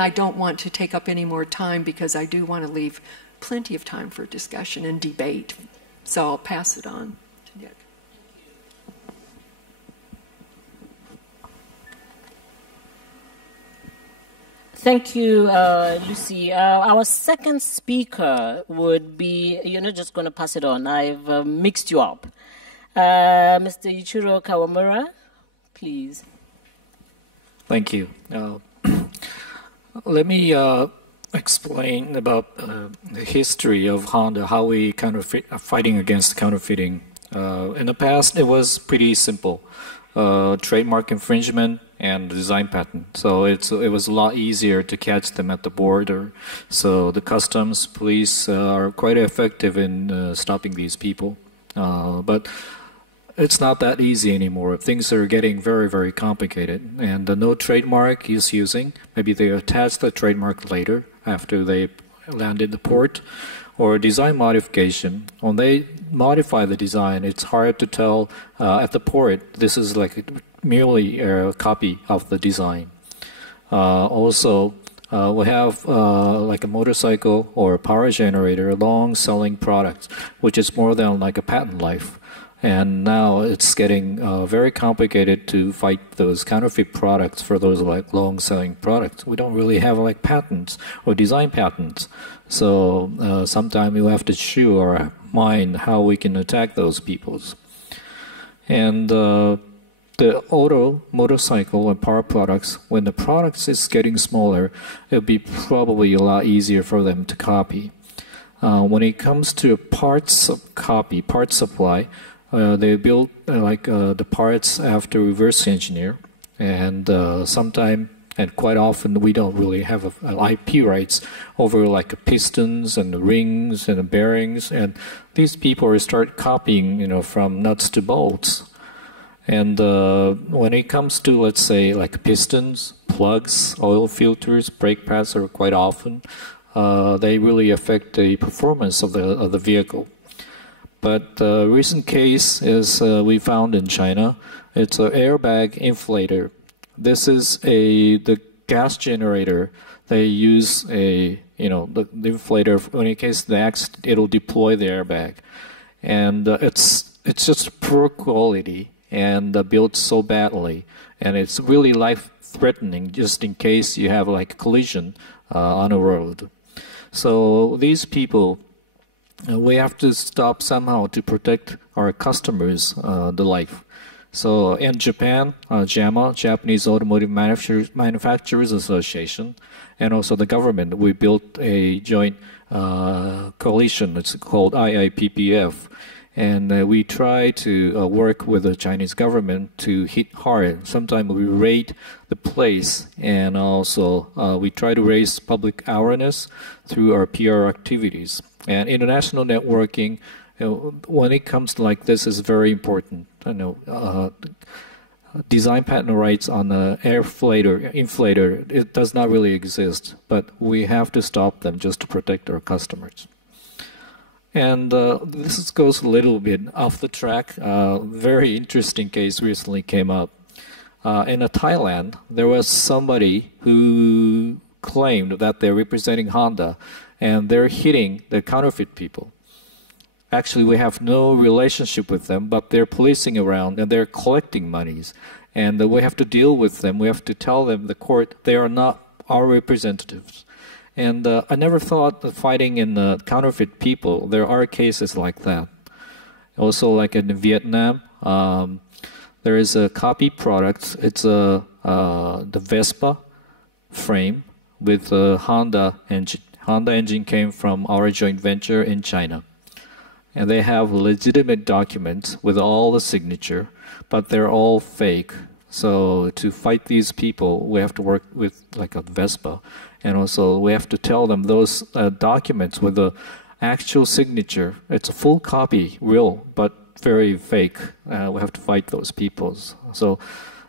I don't want to take up any more time because I do want to leave plenty of time for discussion and debate. So I'll pass it on to Dick. Thank you, Lucy. Our second speaker would be, you're not just going to pass it on, I've mixed you up. Mr. Ichiro Kawamura, please. Thank you. Let me explain about the history of Honda, how we fighting against counterfeiting. In the past, it was pretty simple. Trademark infringement and design patent. So it was a lot easier to catch them at the border. So the customs police are quite effective in stopping these people. But it's not that easy anymore. Things are getting very, very complicated. And no trademark is using. Maybe they attach the trademark later after they land in the port. Or design modification. When they modify the design, it's hard to tell at the port this is like merely a copy of the design. Also, we have like a motorcycle or a power generator, long-selling products, which is more than like a patent life. And now it's getting very complicated to fight those counterfeit products for those like long-selling products. We don't really have like patents or design patents. So sometimes we have to choose our mind how we can attack those peoples. And the auto, motorcycle, and power products, when the products is getting smaller, it'll be probably a lot easier for them to copy. When it comes to parts supply, they build the parts after reverse engineer, and sometimes and quite often we don't really have IP rights over like pistons and the rings and the bearings, and these people start copying, from nuts to bolts. And when it comes to, let's say, like pistons, plugs, oil filters, brake pads are quite often they really affect the performance of the vehicle. But the recent case is we found in China. It's an airbag inflator. This is the gas generator. They use the inflator. When in case the accident, it'll deploy the airbag, and it's just poor quality and built so badly, and it's really life-threatening just in case you have like a collision on a road. So these people, we have to stop somehow to protect our customers' the life. So in Japan, JAMA, Japanese Automotive Manufacturers Association, and also the government, we built a joint coalition. It's called IIPPF. And we try to work with the Chinese government to hit hard. Sometimes we rate the place, and also we try to raise public awareness through our PR activities. And international networking, when it comes to like this, is very important. Design patent rights on the inflator, it does not really exist, but we have to stop them just to protect our customers. And this goes a little bit off the track. Very interesting case recently came up. In Thailand, there was somebody who claimed that they're representing Honda, and they're hitting the counterfeit people. Actually, we have no relationship with them, but they're policing around and they're collecting monies. And we have to deal with them. We have to tell them, the court, they are not our representatives. And I never thought of fighting in counterfeit people. There are cases like that. Also, like in Vietnam, there is a copy product. It's the Vespa frame with a Honda engine. Honda engine came from our joint venture in China. And they have legitimate documents with all the signature, but they're all fake. So to fight these people, we have to work with like a Vespa. And also we have to tell them those documents with the actual signature, it's a full copy, real, but very fake. We have to fight those people. So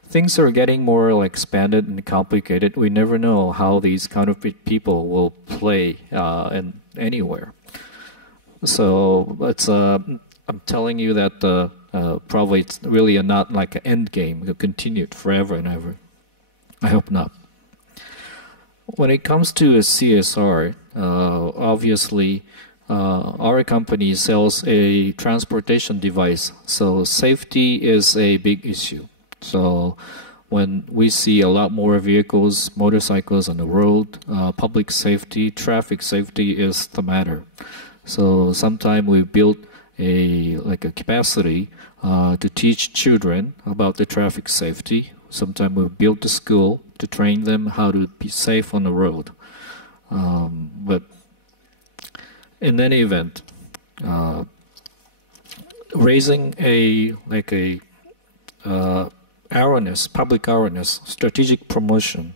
things are getting more like expanded and complicated. We never know how these counterfeit people will play anywhere. So it's I'm telling you that probably it's really not like an end game. It'll continue forever and ever. I hope not. When it comes to a CSR, obviously, our company sells a transportation device, so safety is a big issue. So when we see a lot more vehicles, motorcycles on the road, public safety, traffic safety is the matter. So sometimes we build a capacity to teach children about the traffic safety. Sometimes we build the school to train them how to be safe on the road. But in any event, raising awareness, public awareness, strategic promotion,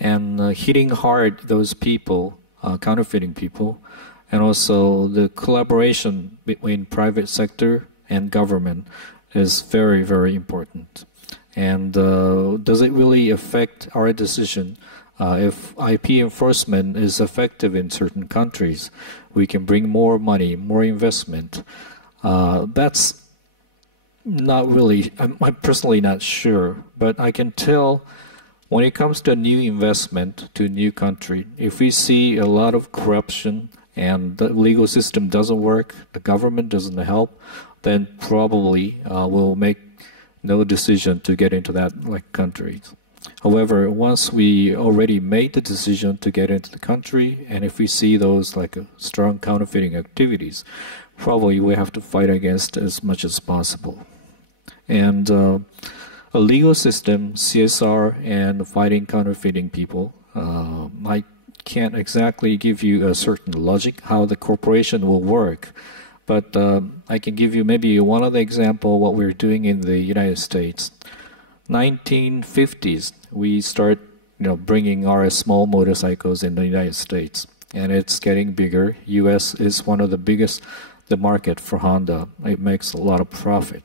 and hitting hard those people, counterfeiting people, and also the collaboration between private sector and government is very, very important. And does it really affect our decision? If IP enforcement is effective in certain countries, we can bring more money, more investment. That's not really, I'm personally not sure, but I can tell when it comes to a new investment to a new country, if we see a lot of corruption and the legal system doesn't work, the government doesn't help, then probably we'll make no decision to get into that country. However, once we already made the decision to get into the country, and if we see those strong counterfeiting activities, probably we have to fight against as much as possible. And a legal system, CSR, and fighting counterfeiting people, I can't exactly give you a certain logic how the corporation will work, but I can give you maybe one other example what we're doing in the United States. 1950s, we start bringing our small motorcycles in the United States, and it's getting bigger. U.S. is one of the biggest the market for Honda. It makes a lot of profit.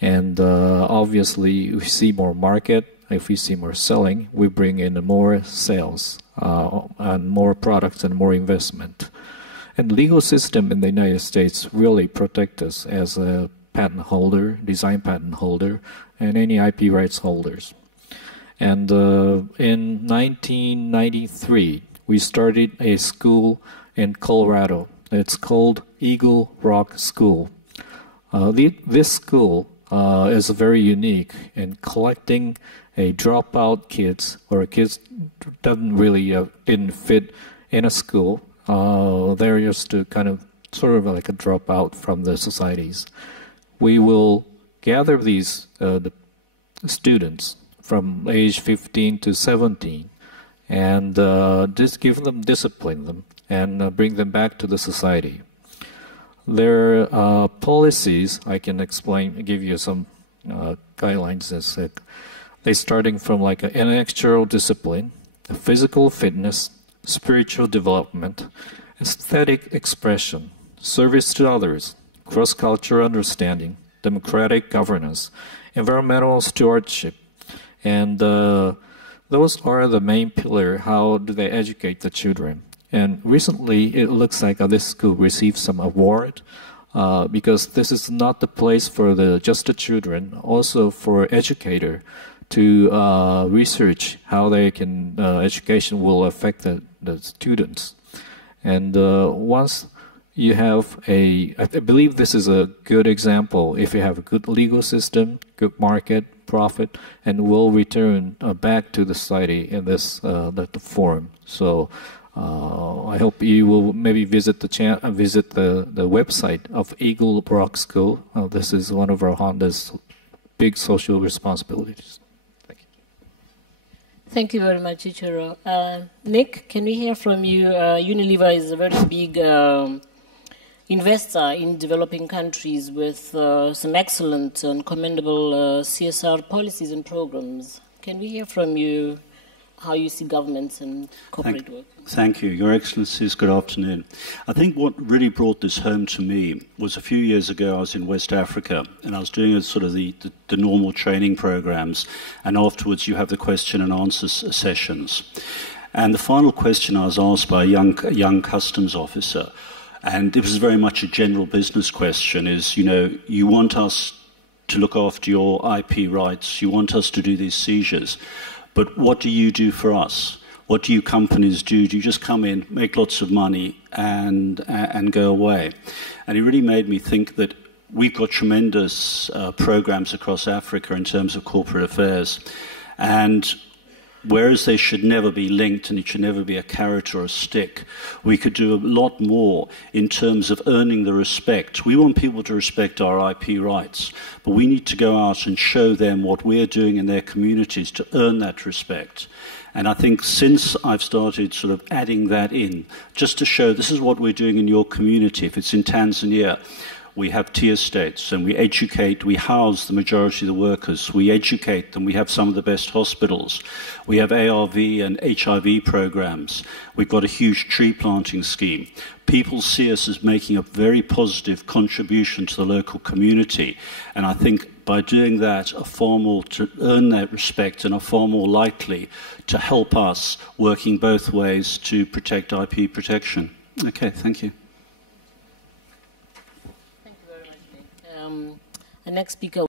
And obviously, if we see more market, if we see more selling, we bring in more sales and more products and more investment. And legal system in the United States really protect us as a patent holder, design patent holder, and any IP rights holders. And in 1993, we started a school in Colorado. It's called Eagle Rock School. This school is very unique in collecting a dropout kids or kids doesn't really didn't fit in a school. They're just to sort of like a dropout from the societies. We will gather these the students from age 15 to 17 and just give them, discipline them, and bring them back to the society. Their policies, I can explain, give you some guidelines. Is they're starting from an intellectual discipline, physical fitness, spiritual development, aesthetic expression, service to others, cross-cultural understanding, democratic governance, environmental stewardship, and those are the main pillar. How do they educate the children? And recently, it looks like this school received some award because this is not the place for just the children, also for educator to research how they can education will affect the students. And once you have I believe this is a good example. If you have a good legal system, good market, profit, and will return back to the society in this the form. So. I hope you will maybe visit the website of Eagle Rock School. This is one of our Honda's big social responsibilities. Thank you. Thank you very much, Ichiro. Nick, can we hear from you? Unilever is a very big investor in developing countries with some excellent and commendable CSR policies and programs. Can we hear from you how you see governments and corporate work? Thank you. Your Excellencies, good afternoon. I think what really brought this home to me was a few years ago I was in West Africa and I was doing sort of the normal training programs, and afterwards you have the question and answer sessions. And the final question I was asked by a young customs officer, and it was very much a general business question, is, you want us to look after your IP rights, you want us to do these seizures, but what do you do for us? what do you companies do? Do you just come in, make lots of money, and go away? And it really made me think that we've got tremendous programs across Africa in terms of corporate affairs. And whereas they should never be linked and it should never be a carrot or a stick, we could do a lot more in terms of earning the respect. We want people to respect our IP rights, but we need to go out and show them what we're doing in their communities to earn that respect. And I think since I've started sort of adding that in, just to show this is what we're doing in your community, if it's in Tanzania, we have tea estates and we educate, we house the majority of the workers, we educate them, we have some of the best hospitals, we have ARV and HIV programs, we've got a huge tree planting scheme. People see us as making a very positive contribution to the local community, and I think by doing that are far more to earn that respect and are far more likely to help us working both ways to protect IP protection. Okay, thank you. The next speaker